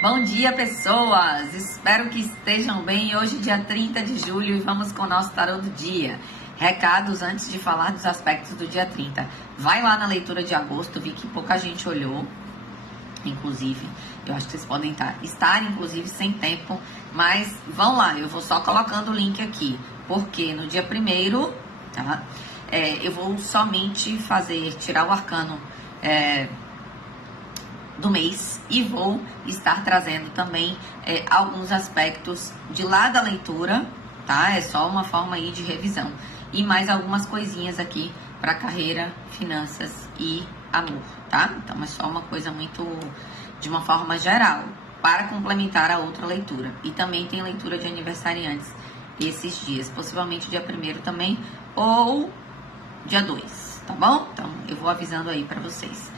Bom dia, pessoas! Espero que estejam bem. Hoje, dia 30 de julho, e vamos com o nosso tarô do dia. Recados antes de falar dos aspectos do dia 30. Vai lá na leitura de agosto, vi que pouca gente olhou. Inclusive, eu acho que vocês podem estar inclusive, sem tempo. Mas vão lá, eu vou só colocando o link aqui. Porque no dia 1º, tá? Eu vou somente tirar o arcano do mês e vou estar trazendo também alguns aspectos de lá da leitura, tá? É só uma forma aí de revisão. E mais algumas coisinhas aqui para carreira, finanças e amor, tá? Então é só uma coisa muito de uma forma geral, para complementar a outra leitura. E também tem leitura de aniversariantes esses dias, possivelmente dia 1º também, ou dia 2, tá bom? Então eu vou avisando aí para vocês.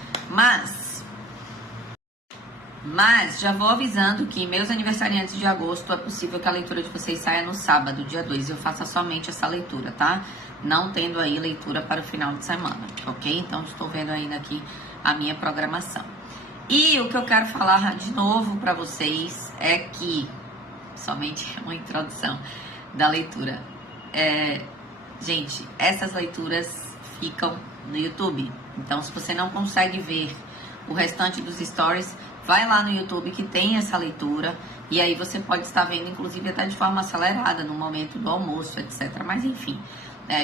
Mas já vou avisando que meus aniversariantes de agosto, é possível que a leitura de vocês saia no sábado, dia 2. Eu faça somente essa leitura, tá? Não tendo aí leitura para o final de semana, ok? Então, estou vendo ainda aqui a minha programação. E o que eu quero falar de novo para vocês é que, somente uma introdução da leitura. Gente, essas leituras ficam no YouTube. Então, se você não consegue ver o restante dos stories, vai lá no YouTube que tem essa leitura. E aí você pode estar vendo, inclusive, até de forma acelerada, no momento do almoço, etc. Mas, enfim,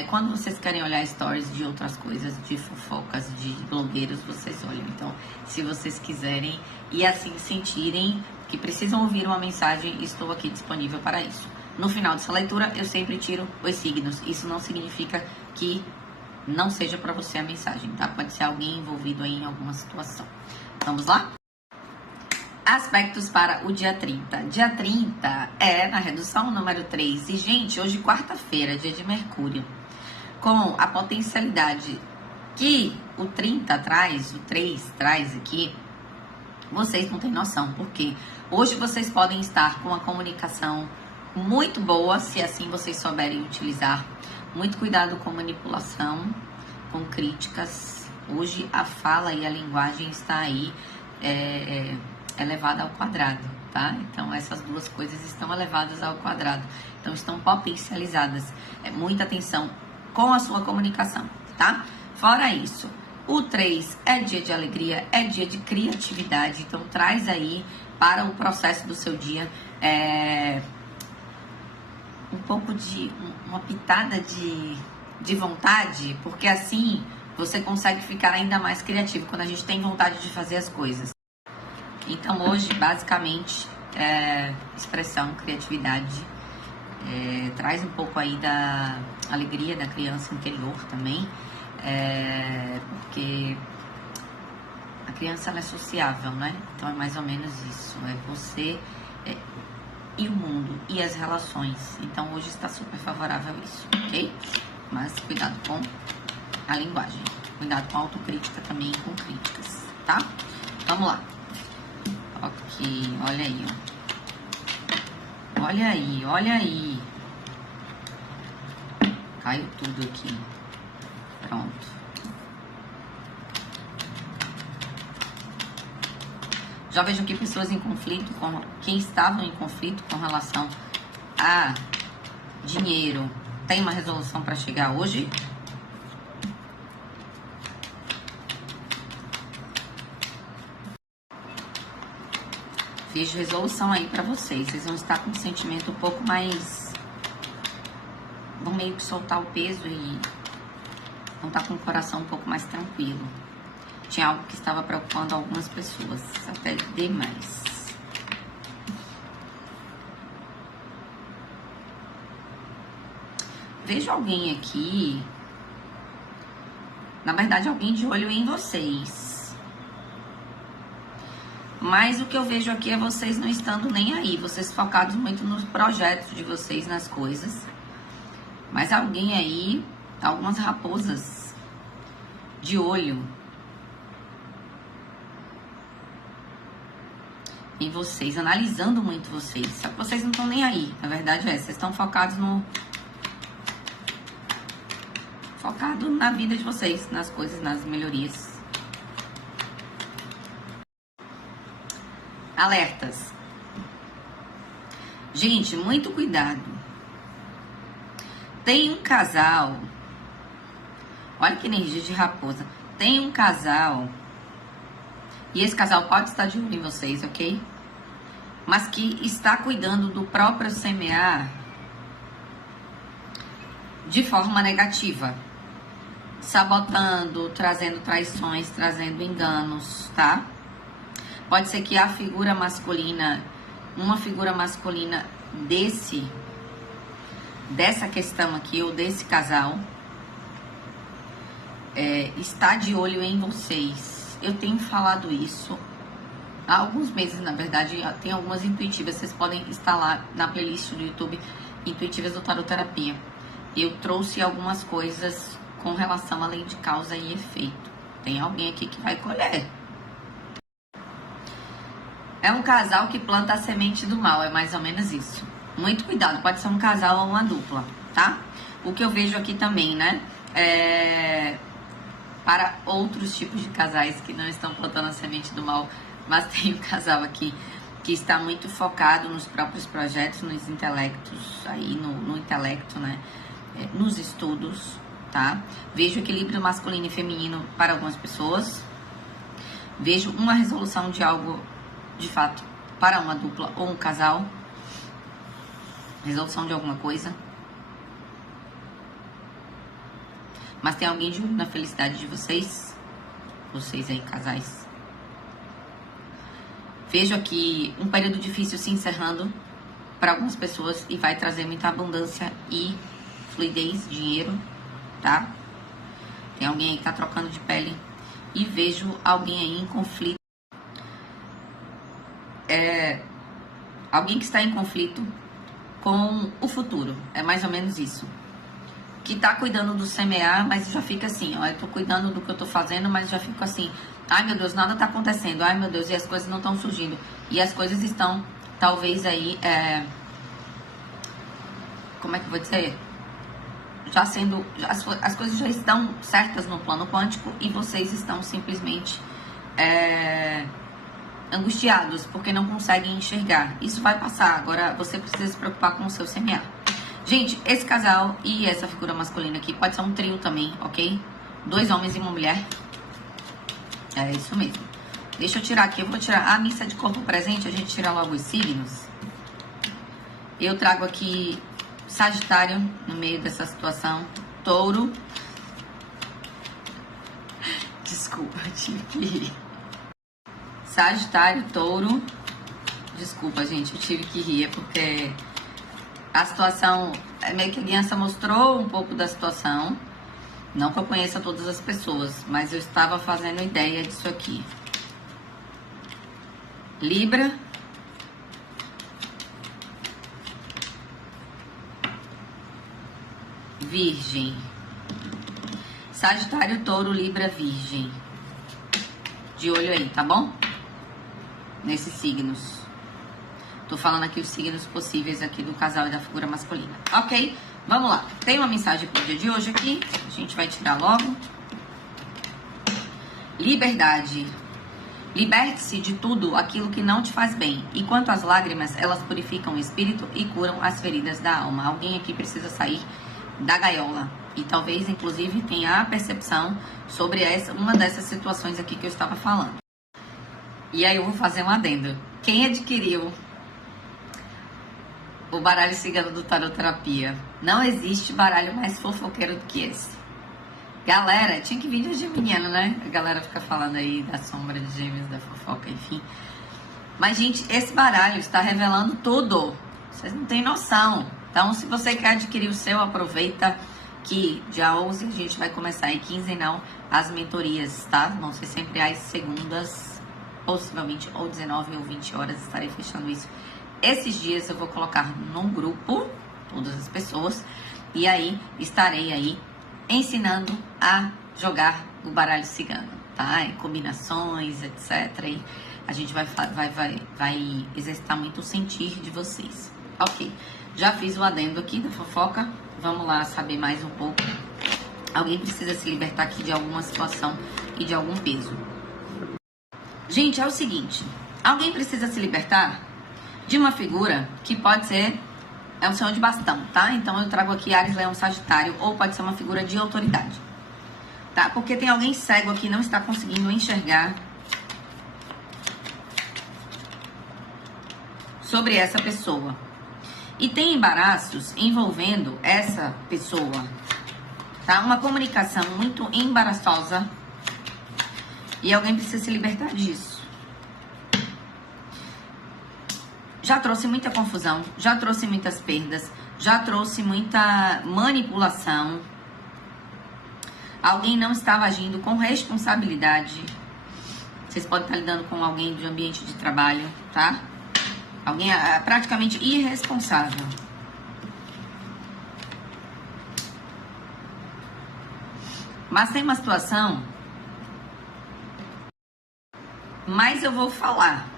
quando vocês querem olhar stories de outras coisas, de fofocas, de blogueiros, vocês olham. Então, se vocês quiserem e assim sentirem que precisam ouvir uma mensagem, estou aqui disponível para isso. No final dessa leitura, eu sempre tiro os signos. Isso não significa que não seja para você a mensagem, tá? Pode ser alguém envolvido aí em alguma situação. Vamos lá? Aspectos para o dia 30. Dia 30 é na redução número 3. E, gente, hoje, quarta-feira, dia de Mercúrio, com a potencialidade que o 30 traz, o 3 traz aqui, vocês não têm noção, porque hoje vocês podem estar com uma comunicação muito boa, se assim vocês souberem utilizar. Muito cuidado com manipulação, com críticas. Hoje a fala e a linguagem está aí elevada ao quadrado, tá? Então essas duas coisas estão elevadas ao quadrado. Então estão potencializadas. Muita atenção com a sua comunicação, tá? Fora isso, o 3 é dia de alegria, é dia de criatividade. Então traz aí para o processo do seu dia um pouco de uma pitada de vontade, porque assim você consegue ficar ainda mais criativo quando a gente tem vontade de fazer as coisas. Então hoje, basicamente, expressão, criatividade, traz um pouco aí da alegria da criança interior também, porque a criança ela é sociável, né? Então é mais ou menos isso, você e o mundo, e as relações. Então hoje está super favorável a isso, ok? Mas cuidado com a linguagem, cuidado com a autocrítica também e com críticas, tá? Vamos lá. Ok, olha aí, ó. Olha aí, olha aí. Caiu tudo aqui. Pronto. Já vejo aqui pessoas em conflito, quem estavam em conflito com relação a dinheiro. Tem uma resolução para chegar hoje? Vejo resolução aí para vocês. Vocês vão estar com um sentimento um pouco mais... Vão meio que soltar o peso e vão estar com o coração um pouco mais tranquilo. Tinha algo que estava preocupando algumas pessoas, até demais. Vejo alguém aqui, na verdade, alguém de olho em vocês. Mas o que eu vejo aqui é vocês não estando nem aí, vocês focados muito nos projetos de vocês, nas coisas. Mas alguém aí, algumas raposas de olho em vocês, analisando muito vocês. Só que vocês não estão nem aí, na verdade vocês estão focados na vida de vocês, nas coisas, nas melhorias. Alertas. Gente, muito cuidado. Tem um casal. Olha que energia de raposa. Tem um casal. E esse casal pode estar de olho em vocês, ok? Mas que está cuidando do próprio semear de forma negativa. Sabotando, trazendo traições, trazendo enganos, tá? Pode ser que a figura masculina, uma figura masculina dessa questão aqui, ou desse casal, está de olho em vocês. Eu tenho falado isso há alguns meses, na verdade. Tem algumas intuitivas, vocês podem instalar na playlist do YouTube, Intuitivas do Tarot Terapia. Eu trouxe algumas coisas com relação à lei de causa e efeito. Tem alguém aqui que vai colher. É um casal que planta a semente do mal, é mais ou menos isso. Muito cuidado, pode ser um casal ou uma dupla, tá? O que eu vejo aqui também, né? Para outros tipos de casais que não estão plantando a semente do mal, mas tem um casal aqui que está muito focado nos próprios projetos, nos intelectos, aí no intelecto, né? Nos estudos, tá? Vejo equilíbrio masculino e feminino para algumas pessoas. Vejo uma resolução de algo, de fato, para uma dupla ou um casal. Resolução de alguma coisa. Mas tem alguém de olho na felicidade de vocês? Vocês aí, casais. Vejo aqui um período difícil se encerrando para algumas pessoas e vai trazer muita abundância e fluidez, dinheiro, tá? Tem alguém aí que tá trocando de pele. E vejo alguém aí em conflito. Alguém que está em conflito com o futuro. É mais ou menos isso. Que tá cuidando do semear, mas já fica assim, ó, eu tô cuidando do que eu tô fazendo, mas já fico assim, ai meu Deus, nada tá acontecendo, ai meu Deus, e as coisas não estão surgindo. E as coisas estão, talvez aí, como é que eu vou dizer? Já sendo, as coisas já estão certas no plano quântico e vocês estão simplesmente angustiados, porque não conseguem enxergar. Isso vai passar, agora você precisa se preocupar com o seu semear. Gente, esse casal e essa figura masculina aqui pode ser um trio também, ok? 2 homens e uma mulher. É isso mesmo. Deixa eu tirar aqui, eu vou tirar a missa de corpo presente, a gente tira logo os signos. Eu trago aqui Sagitário no meio dessa situação. Touro. Desculpa, eu tive que rir. Sagitário, Touro. Desculpa, gente, eu tive que rir, porque a situação, meio que a aliança mostrou um pouco da situação. Não que eu conheça todas as pessoas, mas eu estava fazendo ideia disso aqui. Libra. Virgem. Sagitário, Touro, Libra, Virgem. De olho aí, tá bom? Nesses signos. Tô falando aqui os signos possíveis aqui do casal e da figura masculina. Ok? Vamos lá. Tem uma mensagem pro dia de hoje aqui. A gente vai tirar logo. Liberdade. Liberte-se de tudo aquilo que não te faz bem. E quanto às lágrimas, elas purificam o espírito e curam as feridas da alma. Alguém aqui precisa sair da gaiola. E talvez, inclusive, tenha a percepção sobre uma dessas situações aqui que eu estava falando. E aí eu vou fazer um adendo. Quem adquiriu o baralho cigano do Tarot Terapia? Não existe baralho mais fofoqueiro do que esse. Galera, tinha que vir de geminiano, né? A galera fica falando aí da sombra de gêmeos, da fofoca, enfim. Mas, gente, esse baralho está revelando tudo. Vocês não têm noção. Então, se você quer adquirir o seu, aproveita que dia 11 a gente vai começar aí quinzenal as mentorias, tá? Vão ser sempre às segundas, possivelmente ou 19 ou 20 horas, estarei fechando isso. Esses dias eu vou colocar num grupo, todas as pessoas, e aí estarei aí ensinando a jogar o baralho cigano, tá? Em combinações, etc. E a gente vai exercitar muito o sentir de vocês. Ok, já fiz o adendo aqui da fofoca. Vamos lá saber mais um pouco. Alguém precisa se libertar aqui de alguma situação e de algum peso. Gente, é o seguinte. Alguém precisa se libertar de uma figura que pode ser, é um senhor de bastão, tá? Então eu trago aqui Áries, Leão, Sagitário, ou pode ser uma figura de autoridade, tá? Porque tem alguém cego aqui, não está conseguindo enxergar sobre essa pessoa. E tem embaraços envolvendo essa pessoa, tá? Uma comunicação muito embaraçosa e alguém precisa se libertar disso. Já trouxe muita confusão, já trouxe muitas perdas, já trouxe muita manipulação. Alguém não estava agindo com responsabilidade. Vocês podem estar lidando com alguém de ambiente de trabalho, tá? Alguém praticamente irresponsável. Mas tem uma situação, mas eu vou falar.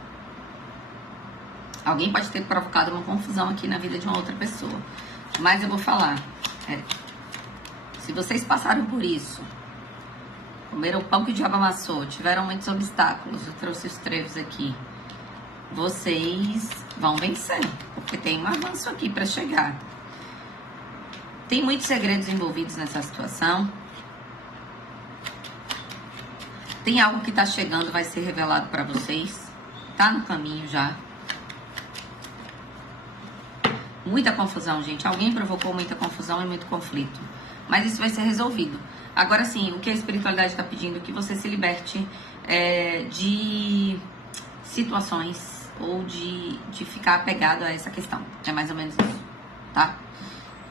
Alguém pode ter provocado uma confusão aqui na vida de uma outra pessoa. Mas eu vou falar. Se vocês passaram por isso, comeram o pão que o diabo amassou, tiveram muitos obstáculos, eu trouxe os trevos aqui, vocês vão vencer. Porque tem um avanço aqui para chegar. Tem muitos segredos envolvidos nessa situação. Tem algo que tá chegando, vai ser revelado para vocês. Tá no caminho já. Muita confusão, gente. Alguém provocou muita confusão e muito conflito. Mas isso vai ser resolvido. Agora sim, o que a espiritualidade está pedindo é que você se liberte de situações ou de ficar apegado a essa questão. É mais ou menos isso, tá?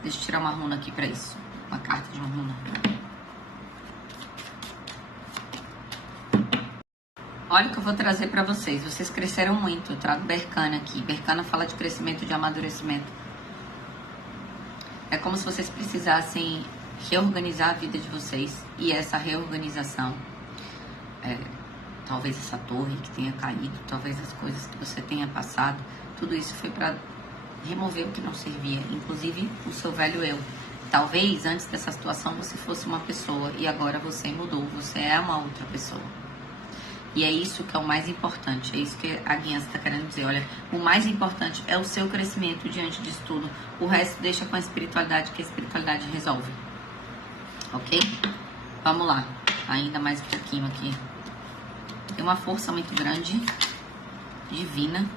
Deixa eu tirar uma runa aqui pra isso. Uma carta de uma runa. Olha o que eu vou trazer pra vocês. Vocês cresceram muito. Eu trago Berkana aqui. Berkana fala de crescimento, de amadurecimento. É como se vocês precisassem reorganizar a vida de vocês. E essa reorganização, talvez essa torre que tenha caído, talvez as coisas que você tenha passado, tudo isso foi para remover o que não servia, inclusive o seu velho eu. Talvez antes dessa situação você fosse uma pessoa e agora você mudou, você é uma outra pessoa. E é isso que é o mais importante, é isso que a guiança está querendo dizer. Olha, o mais importante é o seu crescimento diante disso tudo. O resto deixa com a espiritualidade, que a espiritualidade resolve. Ok? Vamos lá. Ainda mais um pouquinho aqui. Tem uma força muito grande, divina.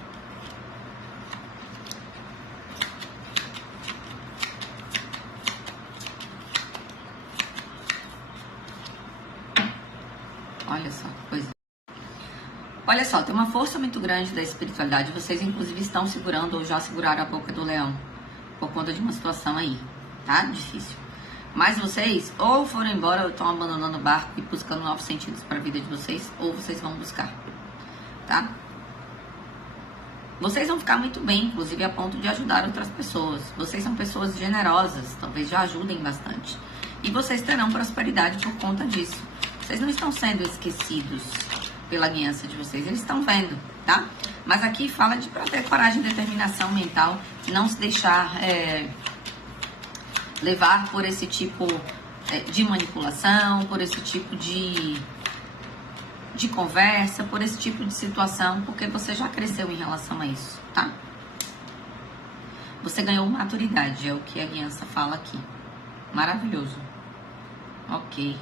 Olha só que coisa. Olha só, tem uma força muito grande da espiritualidade. Vocês, inclusive, estão segurando ou já seguraram a boca do leão por conta de uma situação aí, tá? Difícil. Mas vocês ou foram embora ou estão abandonando o barco e buscando novos sentidos para a vida de vocês, ou vocês vão buscar, tá? Vocês vão ficar muito bem, inclusive, a ponto de ajudar outras pessoas. Vocês são pessoas generosas, talvez já ajudem bastante. E vocês terão prosperidade por conta disso. Vocês não estão sendo esquecidos pela guiança de vocês, eles estão vendo, tá? Mas aqui fala de ter coragem, determinação mental, não se deixar levar por esse tipo de manipulação, por esse tipo de conversa, por esse tipo de situação, porque você já cresceu em relação a isso, tá? Você ganhou maturidade, é o que a guiança fala aqui. Maravilhoso. Ok,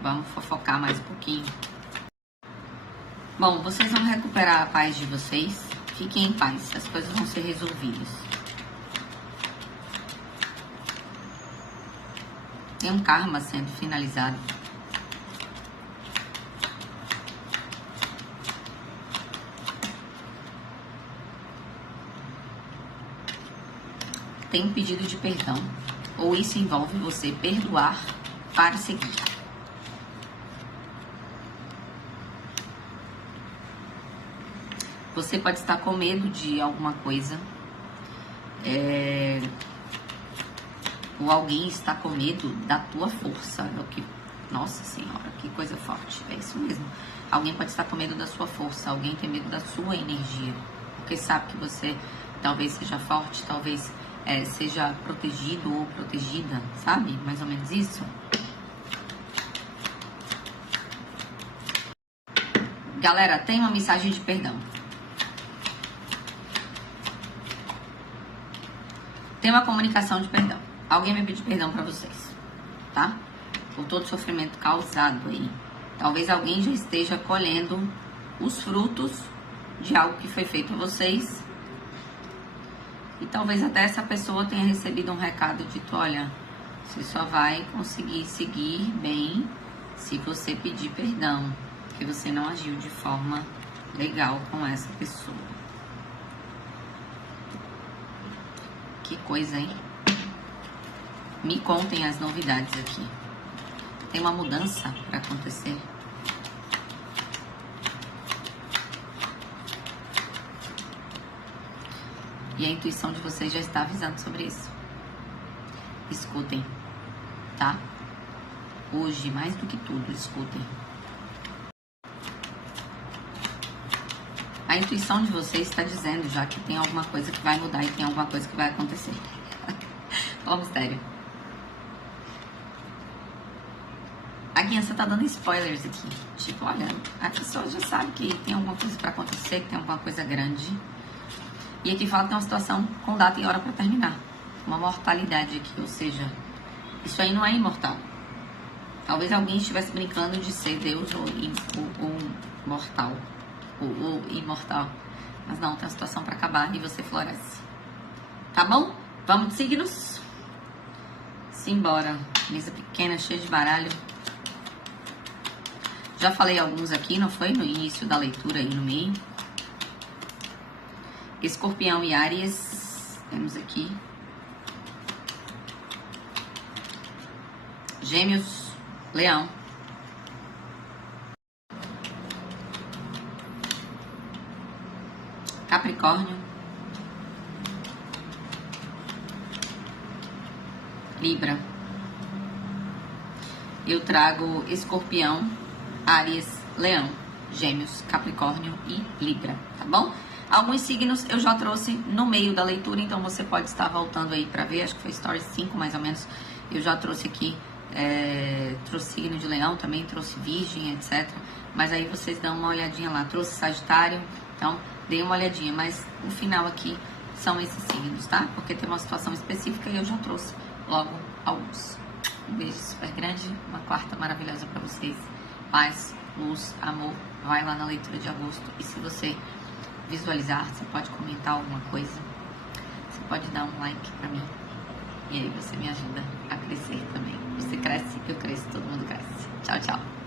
vamos fofocar mais um pouquinho. Bom, vocês vão recuperar a paz de vocês. Fiquem em paz, as coisas vão ser resolvidas. Tem um karma sendo finalizado. Tem um pedido de perdão. Ou isso envolve você perdoar para seguir. Você pode estar com medo de alguma coisa. Ou alguém está com medo da tua força. É o que... Nossa Senhora, que coisa forte. É isso mesmo. Alguém pode estar com medo da sua força. Alguém tem medo da sua energia. Porque sabe que você talvez seja forte, talvez seja protegido ou protegida. Sabe? Mais ou menos isso. Galera, tem uma mensagem de perdão. Tem uma comunicação de perdão. Alguém vai pedir perdão pra vocês, tá? Por todo o sofrimento causado aí. Talvez alguém já esteja colhendo os frutos de algo que foi feito a vocês. E talvez até essa pessoa tenha recebido um recado dito, olha, você só vai conseguir seguir bem se você pedir perdão, porque você não agiu de forma legal com essa pessoa. Que coisa, hein? Me contem as novidades aqui. Tem uma mudança para acontecer. E a intuição de vocês já está avisando sobre isso. Escutem, tá? Hoje, mais do que tudo, escutem. A intuição de vocês está dizendo já que tem alguma coisa que vai mudar e tem alguma coisa que vai acontecer. Ó o mistério. A guiança tá dando spoilers aqui. Tipo, olha, a pessoa já sabe que tem alguma coisa para acontecer, que tem alguma coisa grande. E aqui fala que tem uma situação com data e hora para terminar. Uma mortalidade aqui, ou seja, isso aí não é imortal. Talvez alguém estivesse brincando de ser Deus ou mortal. Ou imortal. Mas não, tem uma situação para acabar e você floresce. Tá bom? Vamos de signos? Simbora. Mesa pequena, cheia de baralho. Já falei alguns aqui, não foi? No início da leitura aí no meio. Escorpião e Áries. Temos aqui. Gêmeos, Leão. Capricórnio. Libra. Eu trago Escorpião, Áries, Leão, Gêmeos, Capricórnio e Libra, tá bom? Alguns signos eu já trouxe no meio da leitura, então você pode estar voltando aí pra ver, acho que foi Story 5 mais ou menos, eu já trouxe aqui, trouxe signo de Leão também, trouxe Virgem, etc. Mas aí vocês dão uma olhadinha lá, trouxe Sagitário, então dê uma olhadinha, mas o final aqui são esses signos, tá? Porque tem uma situação específica e eu já trouxe logo alguns. Um beijo super grande, uma quarta maravilhosa pra vocês. Paz, luz, amor. Vai lá na leitura de agosto. E se você visualizar, você pode comentar alguma coisa. Você pode dar um like pra mim. E aí você me ajuda a crescer também. Você cresce, eu cresço, todo mundo cresce. Tchau, tchau.